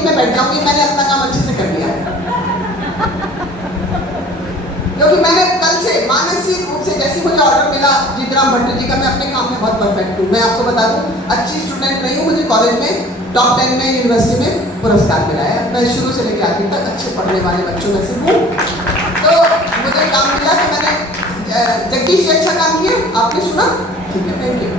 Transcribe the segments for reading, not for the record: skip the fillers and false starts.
चौकी में बैठ जाऊंगी, मैंने अपना काम अच्छे से कर लिया। क्योंकि मैंने कल से मानसिक रूप से जैसे मुझे ऑर्डर मिला जीतराम भट्ट जी का, मैं अपने काम में बहुत परफेक्ट हूँ। मैं आपको बता दूँ, अच्छी स्टूडेंट नहीं हूँ, मुझे कॉलेज में टॉप 10 में यूनिवर्सिटी में पुरस्कार मिला है। मैं शुरू से लेकर आखिर तक अच्छे पढ़ने वाले बच्चों में से हूँ। तो मुझे काम मिला तो मैंने जगदीश जी अच्छा काम किया, आपने सुना, ठीक है, थैंक यू।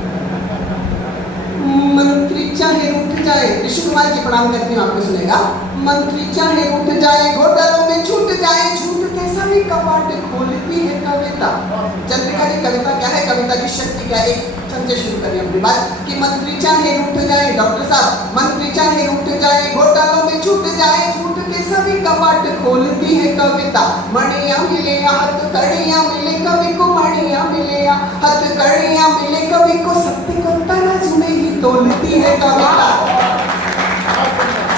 मंत्री चाहे उठ जाए, ऋषि कुमार जी प्रणाम करती हूँ, आपको सुनेगा। मंत्री चाहे उठ जाए, घोटालों में छूट जाए, झूठ कैसा भी कपाट खोलती है कविता। चंद्रिका जी, कविता क्या है, कविता की शक्ति क्या है? एक छंद से शुरू करिए अपनी बात कि मंत्री चाहे उठ जाए, डॉक्टर साहब, मंत्री चाहे उठ जाए, घोटालों में छूट जाए, झूठ कैसा भी कपाट खोलती है कविता। मणियां मिले हाथ कड़ियां मिले, कवि को मणियां मिले हाथ कड़ियां मिले, कवि को सत्य को तराजू में ही तोलती है कविता।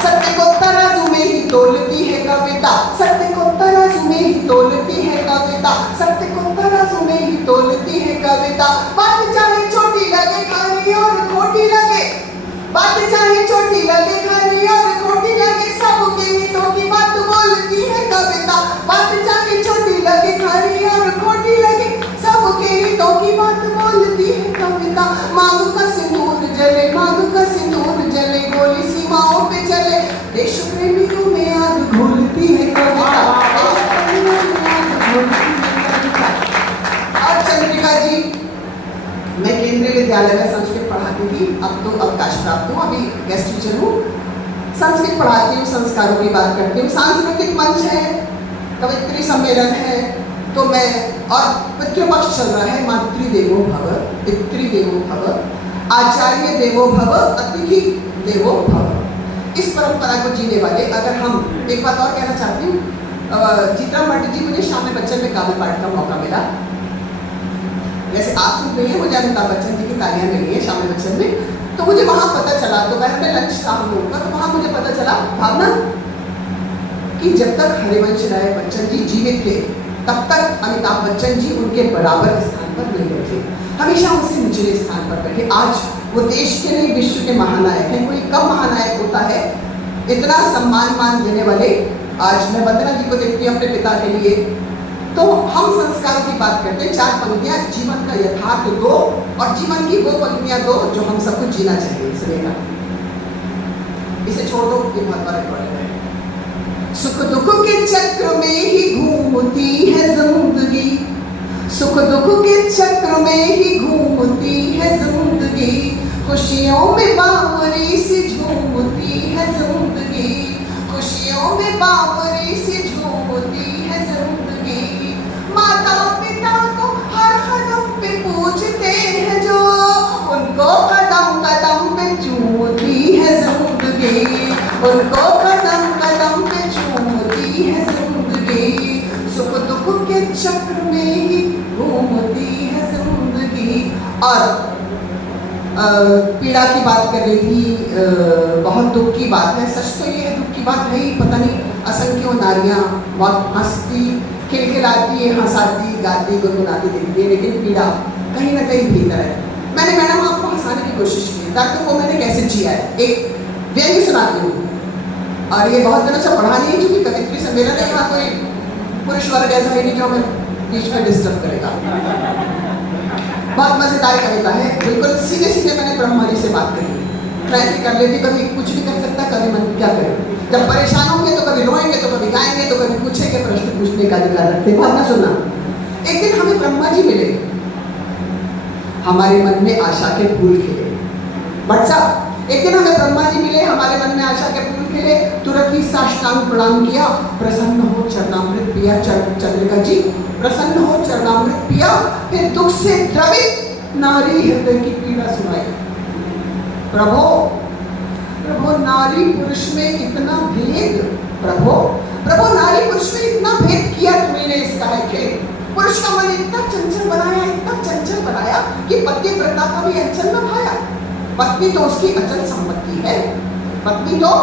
सत्य को तराजू में ही तोलती है कविता, सत्य को तराजू में ही तोलती है कविता, सत्य को तराजू में ही तोलती है कविता। बात चाहे छोटी लगे खाली और खोटी लगे, बात चाहे छोटी लगे खाली और खोटी लगे, सबके हितों की बात बोलती है कविता। बात चाहे छोटी लगे खाली और खोटी लगे, सबके हितों की बात बोलती है कविता। मांग का सिंदूर जले, मांग का सिंदूर जले, गोली सीमाओं पे चले, देश प्रेमियों में आग घोलती है कविता। और चंद्रिका जी, मैं केंद्रीय विद्यालय में संस्कृत पढ़ाती थी, अब तो अवकाश प्राप्त हूँ, अभी गेस्ट टीचर हूँ। संस्कृत पढ़ाती हूँ, संस्कारों की बात करती हूँ, सांस्कृतिक मंच है, कवित्री सम्मेलन है, तो मैं, और पितृपक्ष चल रहा है, मातृदेवो भव, पितृदेवो भव, आचार्य देवो भव, अतिथि देवो भव। इस परंपरा को जीने वाले, अगर हम, एक बात और कहना चाहती हूँ, जीतराम भट्ट जी, मुझे श्याम बच्चन में काव्य पाठ का मौका मिला। वैसे आप सुन रही हैं, मुझे अमिताभ बच्चन जी की तालियां मिली है श्याम बच्चन में, तो मुझे वहां पता चला, दोपहर में लंच था हम लोगों का, तो वहां मुझे पता चला भावना कि जब तक हरिवंश राय बच्चन जी जीवित थे, तब तक अमिताभ बच्चन जी उनके बराबर स्थान पर नहीं बैठे, हमेशा उनसे निचले स्थान पर बैठे। आज वो देश के नहीं, विश्व के महानायक हैं। कोई कम महानायक होता है इतना सम्मान मान देने वाले। आज मैं वंदना जी को देखती हूँ अपने पिता के लिए, तो हम संस्कारों की बात करते हैं, 4 पंक्तियां जीवन का यथार्थ दो, और जीवन की वो पंक्तियां दो जो हम सबको जीना चाहिए। सुनेगा, इसे छोड़ दो, ये बहुत बड़ा रिकॉर्ड है। सुख दुख के चक्र में ही घूमती है जिंदगी, सुख दुख के चक्र में ही घूमती है जिंदगी, खुशियों में बावरी से झूमती है जिंदगी, खुशियों में बावरी से झूमती है जिंदगी। माता पिता को हर कदम पे पूछते हैं जो, उनको कदम कदम पे चूमती है जिंदगी, उनको कदम कदम पे चूमती है जिंदगी, सुख दुख के चक्र में ही घूमती है जिंदगी। और पीड़ा की बात कर रही थी, बहुत दुख की बात है, सच तो ये दुख की बात है ही, पता नहीं असंख्यों नारियां बहुत हंसती खिलखिलाती है, हंसाती गाती गुनगुनाती दिखती है, लेकिन पीड़ा कहीं ना कहीं भीतर है। मैंने मैडम आपको हंसाने की कोशिश की, दर्द को मैंने कैसे जिया है, एक व्यंग्य सुनाती हूँ, और ये बहुत दिनों से पढ़ा नहीं है, क्योंकि कवित्री सम्मेलन है, यहाँ कोई पुरुष वर्ग ऐसा ही नहीं जो हमें बीच में डिस्टर्ब करेगा। बहुत मजेदार कविता है, बिल्कुल सीधे सीधे मैंने ब्रह्मा जी से बात करी, मैं ऐसे कर लेती, कभी कुछ भी कर सकता, कभी मन क्या करे, जब परेशान होंगे तो कभी रोएंगे, तो कभी गाएंगे, तो कभी पूछेंगे, प्रश्न पूछने का अधिकार रखते हैं। भावना सुनना, एक दिन हमें ब्रह्मा जी मिले, हमारे मन में आशा के फूल खिले। भट्ट साहब, एक दिन हमें ब्रह्मा जी मिले, हमारे मन में आशा के फूल खिले, तुरंत ही साष्टांग प्रणाम किया, प्रसन्न हो चरणामृत पिया। चंद्रिका जी, प्रसन्न हो चरणामृत पिया, फिर दुख से द्रवित नारी हृदय की पीड़ा सुनाई। प्रभो, प्रभो नारी पुरुष में इतना भेद, प्रभो, प्रभो नारी पुरुष में इतना भेद किया तुमने इसका है कि पुरुष का मन इतना चंचल बनाया, इतना चंचल बनाया कि पतिव्रता का भी अंचल न भाया। पत्नी तो उसकी अचल संपत्ति है, पत्नी तो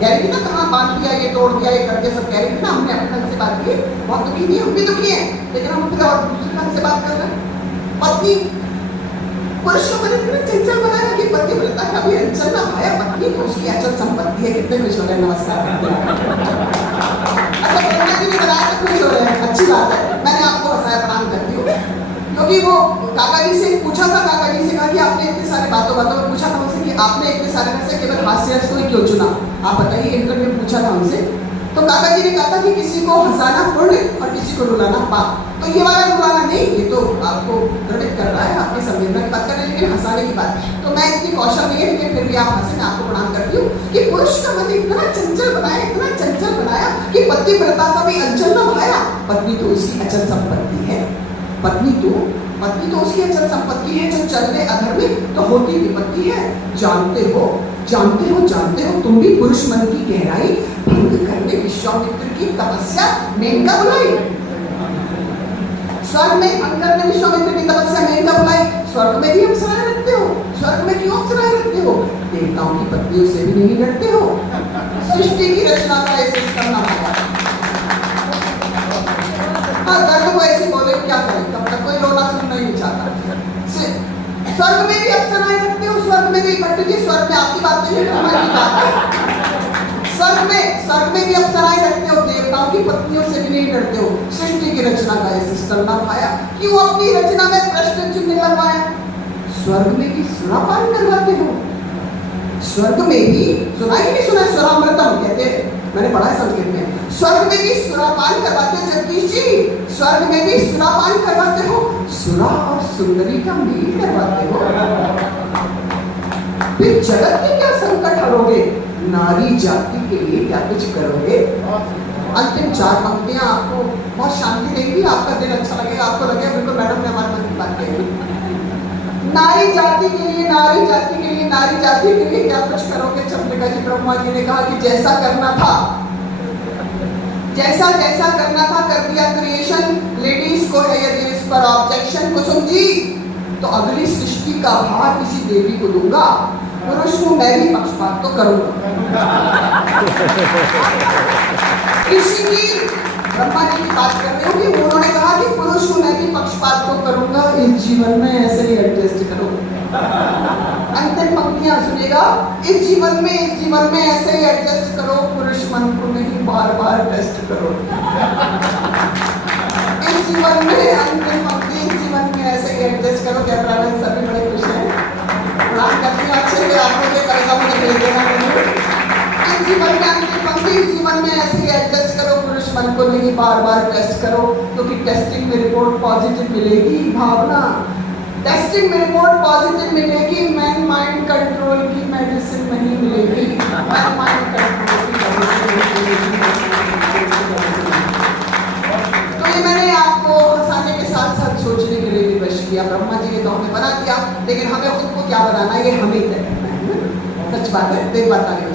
कह रही थी ना, कहाँ बांध दिया, ये तोड़ दिया, ये करके सब कह रही थी ना, हमने अपने ढंग से बात की, बहुत दुखी नहीं, हम भी दुखी हैं, लेकिन हम फिर और दूसरे ढंग से बात कर रहे हैं। पत्नी पुरुष को मैंने इतना चंचल बनाया कि पतिव्रता का भी अंचल ना भाया, पत्नी तो उसकी अचल संपत्ति है। कितने खुश हो रहे हैं, नमस्कार अच्छा ब्रह्मा जी ने बनाया तो खुश हो रहे हैं, अच्छी बात है। मैंने आपको हंसाया, प्रणाम करती हूँ। क्योंकि वो काका जी से पूछा था, काका जी से कहा कि आपने इतने सारे बातों में पूछा था उनसे कि आपने इतने सारे में से केवल हास्यास्पद को ही क्यों चुना, आप बताइए। इंटरव्यू पूछा था उनसे, तो काका जी ने कहा था कि किसी को हंसाना पुण्य और किसी को रुलाना पाप। तो ये वाला रुलाना नहीं, ये तो आपको द्रवित कर रहा है, आपकी संवेदना की बात कर रहे हैं, लेकिन हंसाने की बात तो मैं इतनी कौशल नहीं है, लेकिन फिर भी आप हंसे, मैं आपको प्रणाम करती हूँ कि पुरुष का मन इतना चंचल बनाया, इतना चंचल बनाया कि पतिव्रता का भी अंचल न भाया। पत्नी तो उसकी अचल संपत्ति है, पत्नी तो उसकी अचल संपत्ति है। जो चलने अधर्मी तो होती विपत्ति है। जानते हो तुम भी पुरुष मन की गहराई भंग करने विश्वामित्र की तपस्या मेनका बुलाई। स्वर्ग में भंग करने विश्वामित्र की तपस्या मेनका बुलाई। स्वर्ग में भी अप्सराएं रखते हो, स्वर्ग में क्यों अप्सराएं रखते हो? देवताओं की पत्नियों से भी नहीं डरते हो। सृष्टि की रचना का ऐसे करना होगा। हाँ, दर्द को ऐसे बोले क्या करें, तब तक कोई रोना सुनना ही नहीं चाहता। स्वर्ग में भी अप्सराएं रखते हो, स्वर्ग में भी भट्ट जी, स्वर्ग में आपकी बात नहीं है, हमारी बात है। स्वर्ग में भी अप्सराएं रखते हो, देवताओं की पत्नियों से भी नहीं डरते हो। सृष्टि की रचना का ऐसे करना भाया, क्यों अपनी रचना में प्रश्न चिन्ह लगवाया? स्वर्ग में भी सुरापान करवाते हो, स्वर्ग में भी सुना ही नहीं सुना, स्वरामृतम कहते हैं, मैंने पढ़ा है संस्कृत में। स्वर्ग में भी सुरापान करवाते हो जगदीश जी, स्वर्ग में भी सुरापान करवाते हो, सुरा और सुंदरी का मेल करवाते हो। फिर जगत के क्या संकट हरोगे, नारी जाति के लिए क्या कुछ करोगे? अंतिम 4 पंक्तियां आपको बहुत शांति देंगी, आपका दिन अच्छा लगेगा, आपको लगेगा बिल्कुल मैडम ने हमारे मन की बात कही। नारी जाति के लिए, नारी जाति के लिए, नारी जाति के लिए क्या कुछ करोगे? चंद्रिका जी ब्रह्मा जी ने कहा कि जैसा करना था, जैसा करना था कर दिया क्रिएशन। लेडीज को है यदि इस पर ऑब्जेक्शन कुसुम जी, तो अगली सृष्टि का भार किसी देवी को दूंगा। पुरुष को मैं भी पक्षपात तो करूंगा। इसी ब्रह्मा जी की बात कर रहे हो कि उन्होंने कहा कि पुरुष को मैं भी पक्षपात तो करूंगा, इस जीवन में ऐसे ही एडजस्ट करो। अंतिम पंक्तियां सुनिएगा, इस जीवन में ऐसे ही एडजस्ट करो, पुरुष मन को नहीं बार टेस्ट करो। इस जीवन में अंतिम पंक्ति, इस जीवन में ऐसे ही एडजस्ट करो। क्या प्राण सभी बड़े खुश हैं? प्रणाम करती हूँ अच्छे से, आप मुझे करेगा, मुझे भेज देना नहीं। इस जीवन में अंतिम पंक्ति, इस जीवन में ऐसे ही एडजस्ट करो, पुरुष मन को नहीं बार टेस्ट करो, क्योंकि टेस्टिंग में रिपोर्ट पॉजिटिव मिलेगी। भावना, टेस्टिंग में रिपोर्ट पॉजिटिव मिलेगी, मैन माइंड कंट्रोल की मेडिसिन नहीं मिलेगी। मैन माइंड कंट्रोल की मेडिसिन। तो ये मैंने आपको हंसाने के साथ साथ सोचने के लिए विवश किया। ब्रह्मा जी ने तो हमें बना दिया, लेकिन हमें खुद को क्या बनाना है ये हमें तय करना है। सच बात है, देख बात आगे